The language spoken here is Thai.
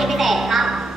ที่ชิงพิเศษครับ